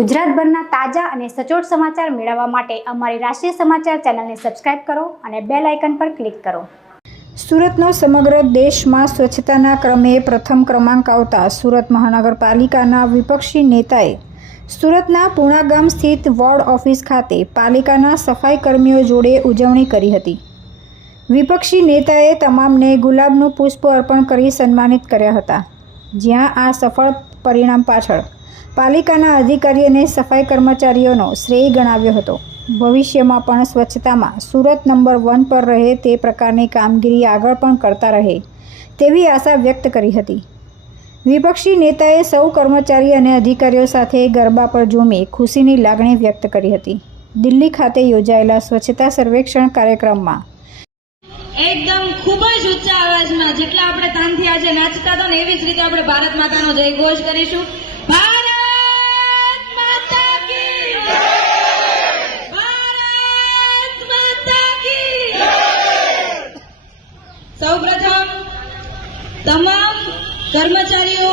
ગુજરાતભરના તાજા અને સચોટ સમાચાર મેળવવા માટે અમારી રાષ્ટ્રીય સમાચાર ચેનલને સબસ્ક્રાઇબ કરો અને બેલ આઇકન પર ક્લિક કરો. સુરતનો સમગ્ર દેશમાં સ્વચ્છતાના ક્રમે પ્રથમ ક્રમાંક આવતા સુરત મહાનગરપાલિકાના વિપક્ષી નેતાએ સુરતના પૂણા ગામ સ્થિત વોર્ડ ઓફિસ ખાતે પાલિકાના સફાઈ કર્મીઓ જોડે ઉજવણી કરી હતી. વિપક્ષી નેતાએ તમામને ગુલાબનું પુષ્પ અર્પણ કરી સન્માનિત કર્યા હતા. જ્યાં આ સફળ પરિણામ પાછળ પાલિકાના અધિકારીઓને સફાઈ કર્મચારીઓનો શ્રેય ગણાવ્યો હતો. ભવિષ્યમાં પણ સ્વચ્છતામાં સુરત નંબર વન પર રહે તે પ્રકારની કામગીરી આગળ પણ કરતા રહે તેવી આશા વ્યક્ત કરી હતી. વિપક્ષી નેતાએ સૌ કર્મચારી અને અધિકારીઓ સાથે ગરબા પર ઝૂમી ખુશીની લાગણી વ્યક્ત કરી હતી. દિલ્હી ખાતે યોજાયેલા સ્વચ્છતા સર્વેક્ષણ કાર્યક્રમમાં એકદમ ખૂબ જ ઊંચા અવાજમાં જેટલા આપણે તાનથી આજે નાચતા હતા ને એવી જ રીતે આપણે ભારત માતાનો જય ઘોષ કરીશું. સૌપ્રથમ તમામ કર્મચારીઓ,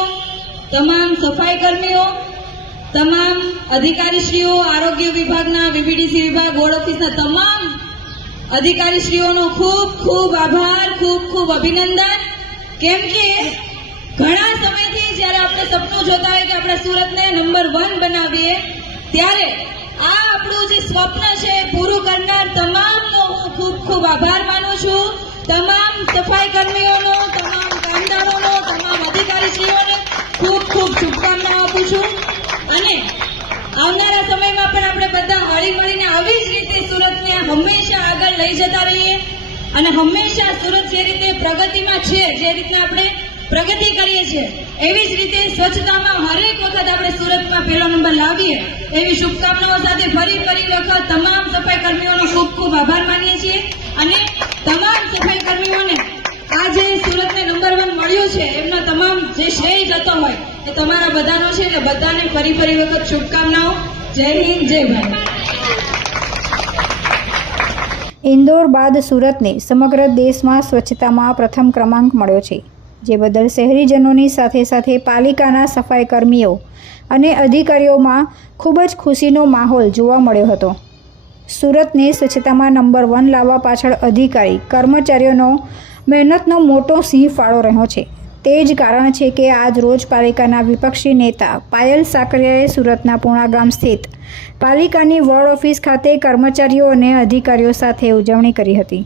તમામ સફાઈ કર્મીઓ તમામ અધિકારીશ્રીઓ, આરોગ્ય વિભાગના, વીવીડીસી વિભાગ, બોર્ડ ઓફિસના તમામ અધિકારીશ્રીઓનો ખૂબ ખૂબ આભાર, ખૂબ ખૂબ અભિનંદન. કેમ કે ઘણા સમયથી જ્યારે આપણે સપનું જોતા હોય કે આપણે સુરતને નંબર વન બનાવીએ, ત્યારે આ આપણું જે સ્વપ્ન છે પૂરું કરનાર તમામનો હું ખૂબ ખૂબ આભાર માનું છું. તમામ સફાઈ કર્મીઓનો, તમામ કામદારોનો, તમામ અધિકારીશ્રીઓને ખૂબ ખૂબ શુભકામનાઓ આપું છું. અને આવનારા સમયમાં પણ આપણે બધા હળી મળીને આવી જ રીતે સુરતને હંમેશા આગળ લઈ જતા રહીએ. અને હંમેશા સુરત જે રીતે પ્રગતિમાં છે, જે રીતે આપણે પ્રગતિ કરીએ છીએ. એવી જ રીતે સ્વચ્છતામાં હરેક વખત આપણે સુરતમાં પહેલો નંબર લાવીએ, એવી શુભકામનાઓ સાથે ફરી ફરી વખત તમામ સફાઈ કર્મીઓનો ખૂબ ખૂબ આભાર માનીએ છીએ અને તમામ સફાઈ કર્મીઓને જે સુરતને નંબર વન મળ્યો છે. એમનો તમામ જે શ્રેય જતો હોય એ તમારા બધાનો છે એટલે બધાને ફરી ફરી વખત શુભકામનાઓ. જય હિન્દ, જય ભારત. ઇન્દોર બાદ સુરતને સમગ્ર દેશમાં સ્વચ્છતામાં પ્રથમ ક્રમાંક મળ્યો છે. જે બદલ શહેરીજનોની સાથે સાથે પાલિકાના સફાઈ કર્મીઓ અને અધિકારીઓમાં ખૂબ જ ખુશીનો માહોલ જોવા મળ્યો હતો. સુરતને સ્વચ્છતામાં નંબર વન લાવવા પાછળ અધિકારી, કર્મચારીઓનો મહેનતનો મોટો સિંહ ફાળો રહ્યો છે. તે જ કારણ છે કે આજ રોજ પાલિકાના વિપક્ષી નેતા પાયલ સાકરિયાએ સુરતના પૂણા ગામ સ્થિત પાલિકાની વોર્ડ ઓફિસ ખાતે કર્મચારીઓ અને અધિકારીઓ સાથે ઉજવણી કરી હતી.